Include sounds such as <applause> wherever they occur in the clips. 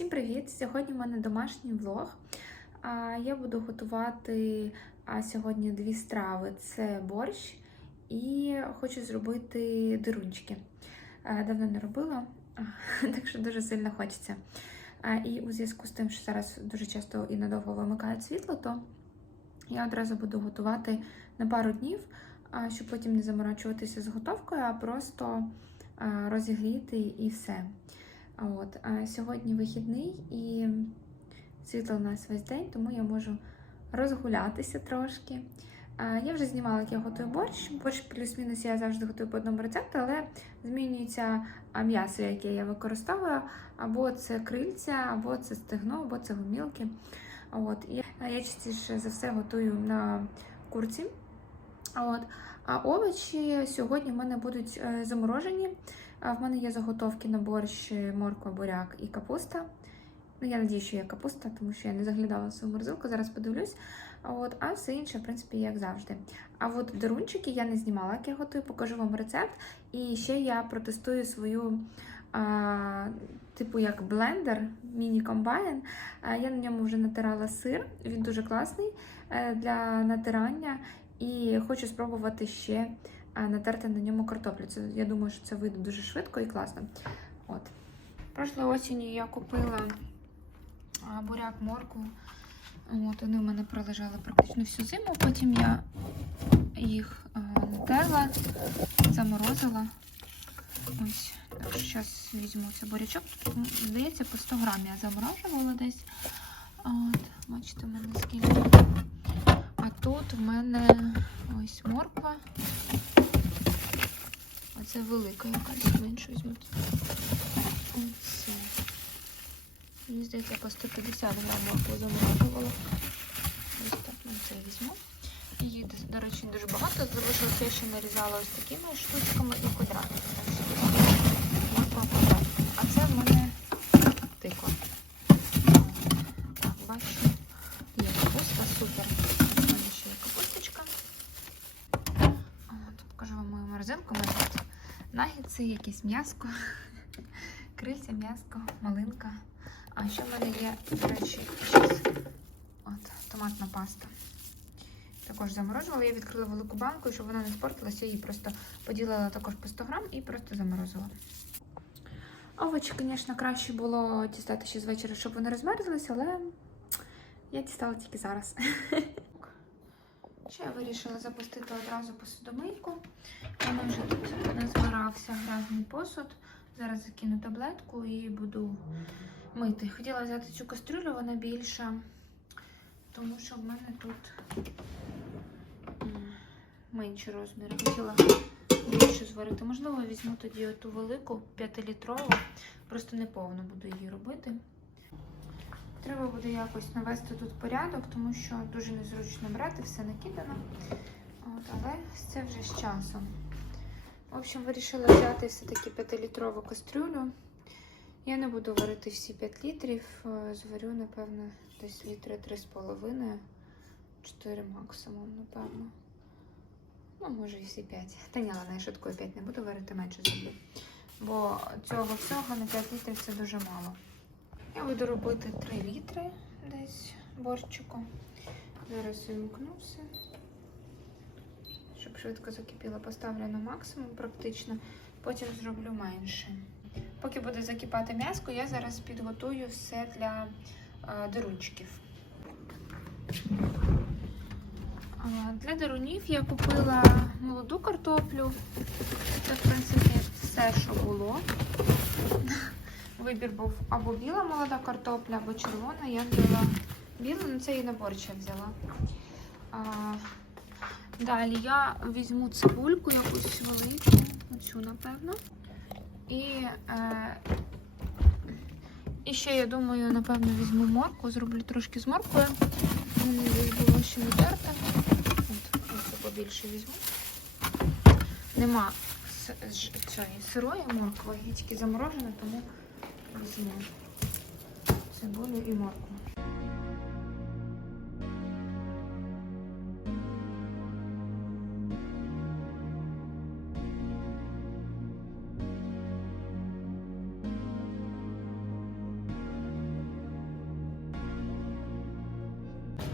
Всім привіт! Сьогодні в мене домашній влог. Я буду готувати сьогодні дві страви: це борщ і хочу зробити дирунчики. Давно не робила, <laughs> так що дуже сильно хочеться. І у зв'язку з тим, що зараз дуже часто і надовго вимикають світло, то я одразу буду готувати на пару днів, щоб потім не заморочуватися з готовкою, а просто розігріти і все. От, а сьогодні вихідний і світло у нас весь день, тому я можу розгулятися трошки. Я вже знімала, як я готую борщ. Борщ плюс-мінус я завжди готую по одному рецепту, але змінюється м'ясо, яке я використовую. Або це крильця, або це стегно, або це гомілки. От, і я частіше за все готую на курці. От. А овочі сьогодні в мене будуть е, заморожені. А В мене є заготовки на борщ, морква, буряк і капуста. Ну, я надію, що є капуста, тому що я не заглядала свою морозилку, зараз подивлюсь. От, а все інше, в принципі, як завжди. А от дерунчики я не знімала, як я готую, покажу вам рецепт. І ще я протестую свою, а, типу, як блендер, міні-комбайн. Я на ньому вже натирала сир, він дуже класний е, для натирання. І хочу спробувати ще натерти на ньому картоплю. Це, я думаю, що це вийде дуже швидко і класно. От. Прошлої осінню я купила буряк, моркву. От, вони в мене пролежали практично всю зиму. Потім я їх а, натерла, заморозила. Ось, так що зараз візьму цей бурячок. Здається, по 100 грам я заморожувала десь. От, бачите, в мене скільки. А тут в мене ось морква. Це велика якась меншу візьму. Оце. Мені здається, по 150 грам моркву. Ось так на це візьму. Її, до- речі, дуже багато. Залишилося я ще нарізала ось такими штучками і квадратами. А це в мене тиква. Так, бачите, є капуста, супер. У мене ще є капусточка. От, покажу вам мою морозинку. У мене тут нагідси, якесь м'яско, <laughs> крильця, м'яско, малинка. А ще в мене є, до речі, от, томатна паста. Також заморожувала. Я відкрила велику банку, щоб вона не спортилася, її просто поділила також по 100 грам і просто заморозила. Овочі, звісно, краще було дістати ще з вечора, щоб вони розмерзлися, але я дістала тільки зараз. <laughs> Ще я вирішила запустити одразу посудомийку. Воно вже тут назбирався грязний посуд. Зараз закину таблетку і буду мити. Хотіла взяти цю кастрюлю, вона більша, тому що в мене тут менші розміри. Хотіла більше зварити. Можливо, візьму тоді оту велику 5-літрову, просто неповно буду її робити. Треба буде якось навести тут порядок, тому що дуже незручно брати, все накидано. От, але це вже з часом. В общем, вирішила взяти все-таки 5-літрову кастрюлю. Я не буду варити всі 5 літрів, е, зварю, напевно, десь літри 3,5, 4 максимум, напевно. Ну, може і всі 5. Та ні, ладно, шуткую 5 не буду варити, менше зроблю. Бо цього всього на 5 літрів це дуже мало. Я буду робити 3 літри десь борщику. Зараз вимкну. Щоб швидко закипіло, поставлю на максимум практично, потім зроблю менше. Поки буде закипати м'яско, я зараз підготую все для е, дирунчиків. Для дирунів я купила молоду картоплю. Це, в принципі, все, що було. Вибір був або біла молода картопля, або червона. Я взяла білу, ну це і на борщ я взяла. А, далі я візьму цибульку якусь велику, оцю, напевно. І, е, і ще, я думаю, напевно, візьму моркву, зроблю трошки з морквою. У мене десь було ще не терта. Оце побільше візьму. Нема сирої моркви, є тільки заморожена, тому візьму цибулю і моркву.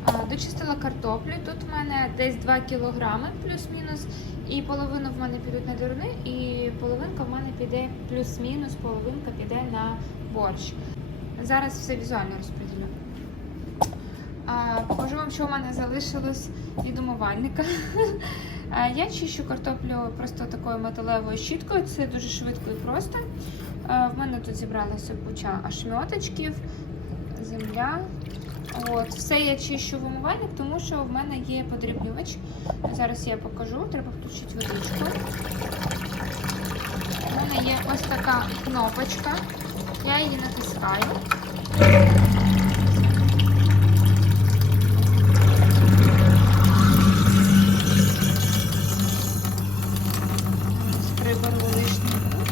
Дочистила картоплю. Тут в мене десь 2 кілограми плюс-мінус. І половину в мене підуть на дурни, і половинка в мене піде плюс-мінус, половинка піде на борщ. Зараз все візуально розподілю. Покажу вам, що в мене залишилось від умивальника. <laughs> Я чищу картоплю просто такою металевою щіткою, це дуже швидко і просто. В мене тут зібралася куча ошмьоточків, земля. От, все я чищу в умивальник, тому що в мене є подрібнювач. Зараз я покажу, треба включити водичку. У мене є ось така кнопочка. Я її натискаю. Приберу лишній бруд.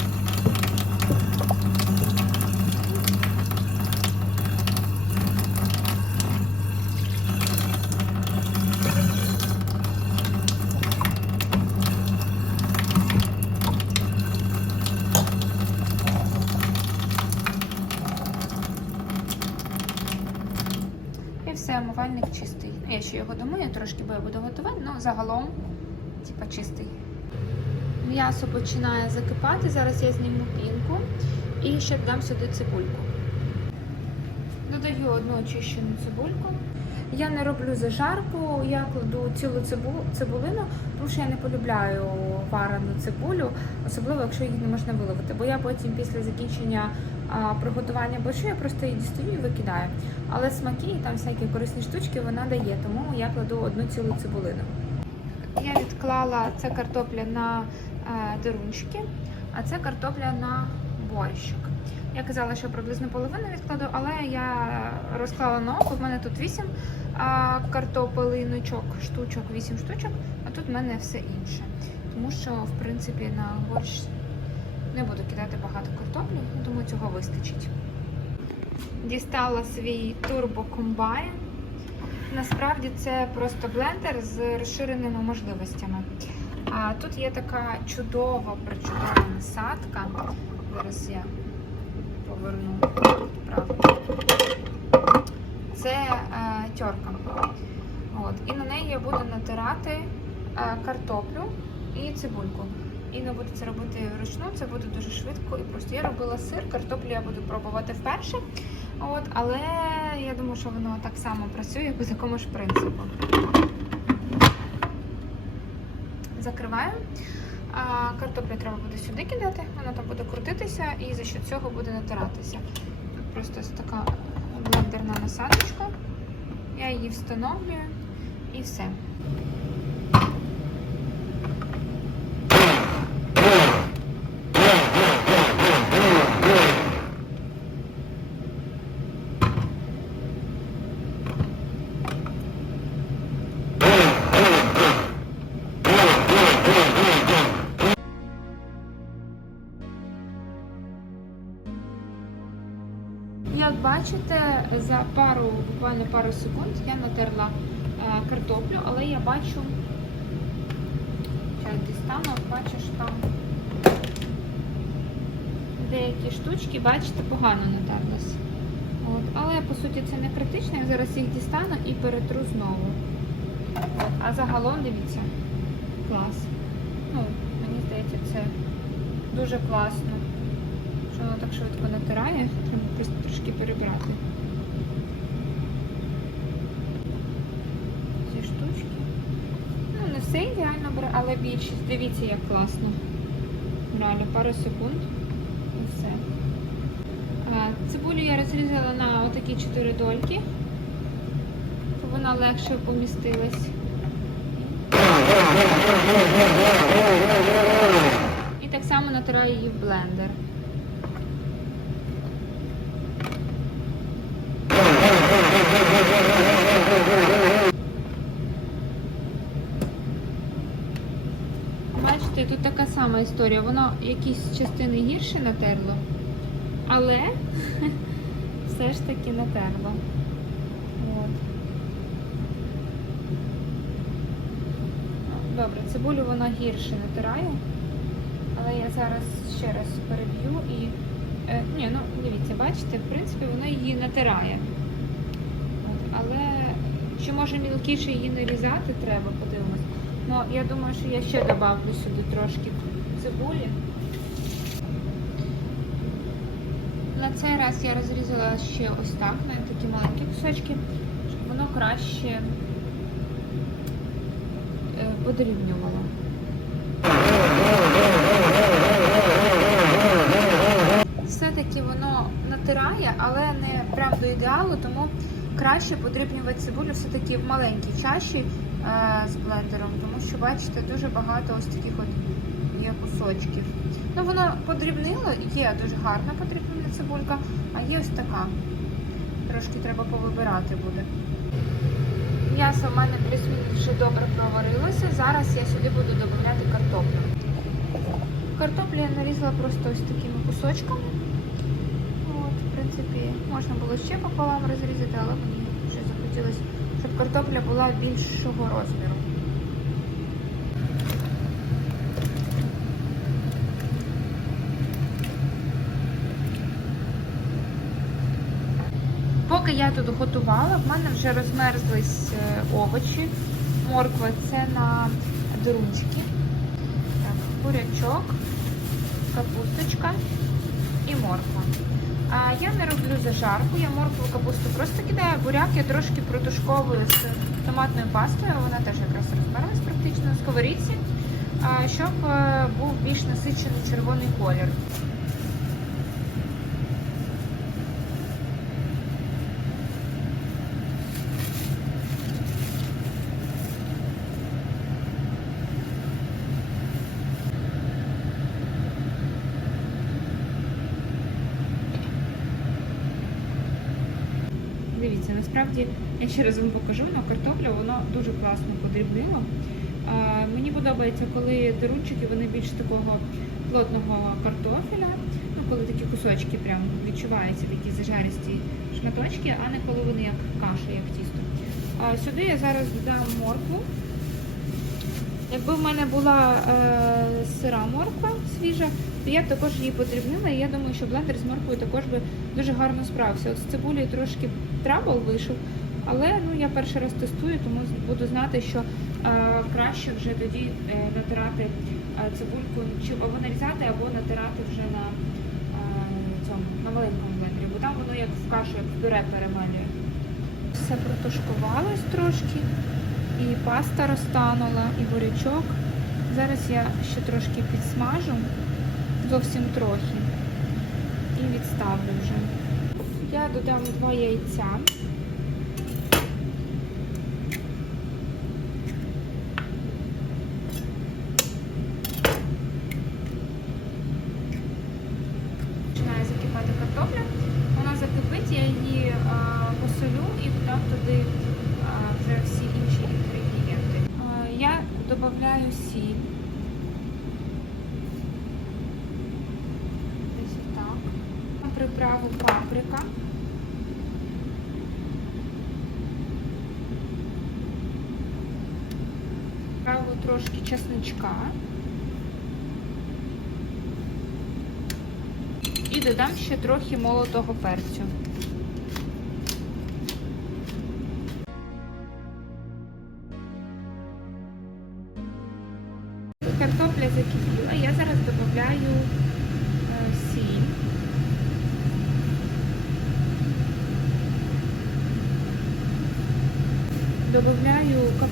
І все, умивальник чистий. Я ще його домию трошки, бо я буду готувати, але загалом, типа, чистий. М'ясо починає закипати. Зараз я зніму пінку і ще додам сюди цибульку. Додаю одну очищену цибульку. Я не роблю зажарку, я кладу цілу цибулину, тому що я не полюбляю варену цибулю, особливо якщо її не можна виливати. Бо я потім після закінчення приготування борщу я просто її дістаю і викидаю. Але смаки і там всякі корисні штучки вона дає, тому я кладу одну цілу цибулину. Я відклала це картопля на е, дирунчики, а це картопля на борщик. Я казала, що приблизно половину відкладу, але я розклала на око. В мене тут 8 а, картопелиночок, штучок, 8 штучок, а тут в мене все інше. Тому що, в принципі, на борщ не буду кидати багато картоплі, думаю, цього вистачить. Дістала свій турбокомбайн. Насправді це просто блендер з розширеними можливостями. А тут є така чудова, причудова насадка. Зараз я поверну правду. Це е, тьорка. От. І на неї я буду натирати е, картоплю і цибульку. І не буду це робити вручну, це буде дуже швидко і просто. Я робила сир, картоплю я буду пробувати вперше. От, але я думаю, що воно так само працює як по такому ж принципу. Закриваю. А, картоплю треба буде сюди кидати, вона там буде крутитися і за що цього буде натиратися. Тут просто така блендерна насадочка. Я її встановлюю і все. Бачите, за пару, буквально пару секунд я натерла е, картоплю, але я бачу, зараз дістану, бачу, що там деякі штучки, бачите, погано натерлись. От. Але по суті це не критично, я зараз їх дістану і перетру знову. От. А загалом дивіться, клас. Ну, мені здається, це дуже класно воно так швидко натирає, треба просто трошки перебрати. Ці штучки. Ну, не все ідеально бере, але більшість. Дивіться, як класно. Реально, пару секунд. І все. Цибулю я розрізала на отакі чотири дольки, щоб вона легше помістилась. І так само натираю її в блендер. Бачите, тут така сама історія. Воно якісь частини гірше натерло, але <laughs> все ж таки натерло. От. Добре, цибулю воно гірше натирає, але я зараз ще раз переб'ю і. Е, ні, ну дивіться, бачите, в принципі, воно її натирає. От, але Чи може мілкіше її нарізати треба, подивимось. Ну, я думаю, що я ще добавлю сюди трошки цибулі. На цей раз я розрізала ще ось так, на такі маленькі кусочки, щоб воно краще е, подрібнювало. Все-таки воно натирає, але не прям до ідеалу, тому краще подрібнювати цибулю все-таки в маленькій чаші з блендером, тому що, бачите, дуже багато ось таких от є кусочків. Ну, воно подрібнило, є дуже гарна подрібнена цибулька, а є ось така. Трошки треба повибирати буде. М'ясо в мене плюс-мінус вже добре проварилося. Зараз я сюди буду додавати картоплю. Картоплю я нарізала просто ось такими кусочками. От, в принципі, можна було ще пополам розрізати, але мені вже захотілося, картопля була більшого розміру. Поки я тут готувала, в мене вже розмерзлись е, овочі. Морква це на друнчики. Так, бурячок, капусточка і морква. Я не роблю зажарку, я моркву капусту просто кидаю, буряк я трошки протушковую з томатною пастою, вона теж якраз розпарилась практично на сковорідці, щоб е, був більш насичений червоний колір. Дивіться, насправді я ще раз вам покажу, на картопля воно дуже класно подрібнило. Мені подобається, коли дерунчики вони більш такого плотного картофеля, ну коли такі кусочки прям відчуваються такі зажаристі шматочки, а не коли вони як каша, як тісто. Сюди я зараз додам моркву. Якби в мене була е, сира морква свіжа, то я також її подрібнила, і я думаю, що блендер з морквою також би дуже гарно справився. От з цибулею трошки трабл вийшов, але ну, я перший раз тестую, тому буду знати, що е, краще вже тоді е, натирати е, цибульку, чи або нарізати, або натирати вже на, е, цьому, на маленькому блендері, бо там воно як в кашу, як в пюре перемалює. Все протушкувалось трошки. І паста розтанула, і бурячок. Зараз я ще трошки підсмажу, зовсім трохи, і відставлю вже. Я додам два яйця. Починає закипати картопля. Вона закипить, я її а, посолю і додам туди а, вже всі інші інгредієнти. А, Я додаю сіль. Десь так. Приправу паприка. Приправу трошки чесничка. І додам ще трохи молотого перцю. ลูกแอยู่กับ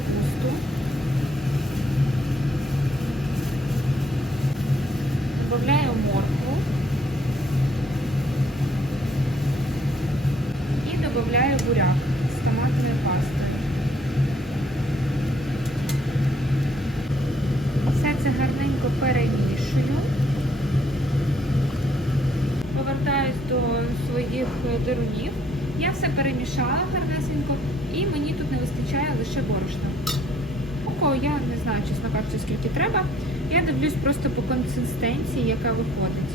перемішала гарнесенько і мені тут не вистачає лише борошна. Око я не знаю, чесно кажучи, скільки треба. Я дивлюсь просто по консистенції, яка виходить.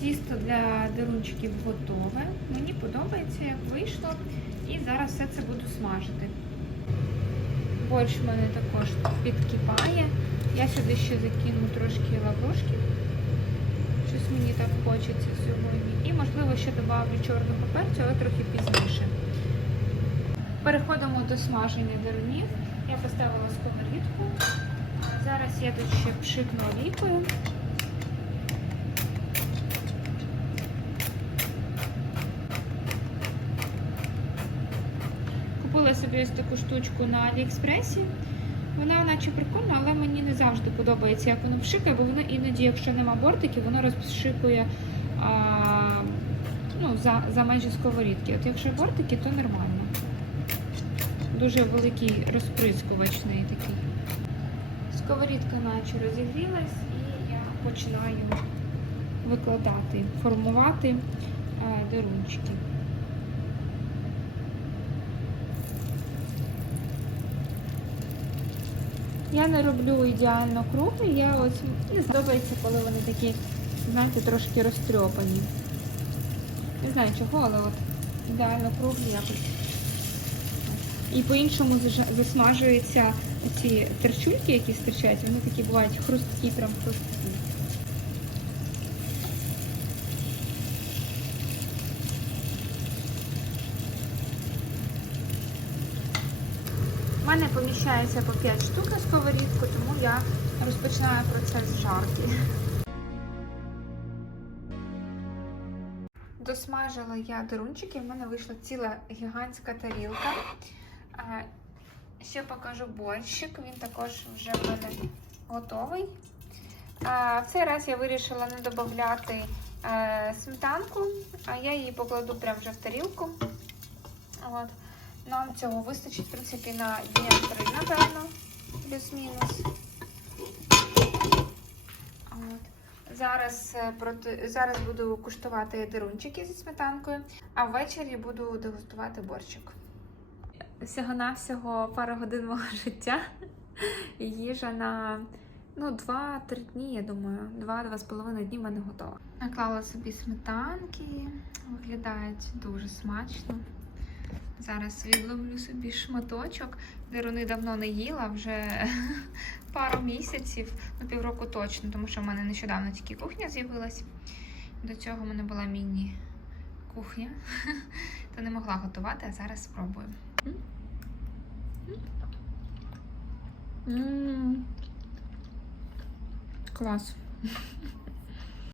Тісто для дирунчиків готове. Мені подобається, як вийшло. І зараз все це буду смажити. Борщ в мене також підкипає. Я сюди ще закину трошки лаврушки. Щось мені так хочеться сьогодні. І, можливо, ще додавлю чорного перцю, але трохи пізніше. Переходимо до смаження дерунів. Я поставила сковорідку. Зараз я тут ще пшикну олійкою. Купила собі ось таку штучку на Аліекспресі. Вона наче прикольна, але мені не завжди подобається, як воно пшикає, бо воно іноді, якщо нема бортиків, воно розпшикує а, ну, за, за межі сковорідки. От якщо бортики, то нормально. Дуже великий розприскувачний такий. Сковорідка наче розігрілась і я починаю викладати, формувати а, Я не роблю ідеально круглі, я ось не подобається, коли вони такі, знаєте, трошки розтрьопані. Не знаю чого, але от ідеально круглі якось. І по-іншому засмажуються ці терчульки, які стирчать, вони такі бувають хрусткі, прям хрусткі. Мене поміщається по 5 штук на сковорідку, тому я розпочинаю процес жарки. Досмажила я дерунчики, в мене вийшла ціла гігантська тарілка. Ще покажу борщик, він також вже в мене готовий. В цей раз я вирішила не додати е, сметанку, а я її покладу прямо вже в тарілку. От. Нам цього вистачить, в принципі, на дні три, напевно, плюс-мінус. Зараз, е, проти... Зараз буду куштувати дирунчики зі сметанкою, а ввечері буду дегустувати борщик. Всього-навсього пару годин мого <laughs> життя. Їжа на ну, 2-3 дні, я думаю. 2-2,5 дні в мене готова. Наклала собі сметанки, виглядають дуже смачно. Зараз відловлю собі шматочок. Деруни давно не їла, вже <laughs> пару місяців, ну півроку точно, тому що в мене нещодавно тільки кухня з'явилась. До цього в мене була міні-кухня, <laughs> то не могла готувати, а зараз спробую. Клас.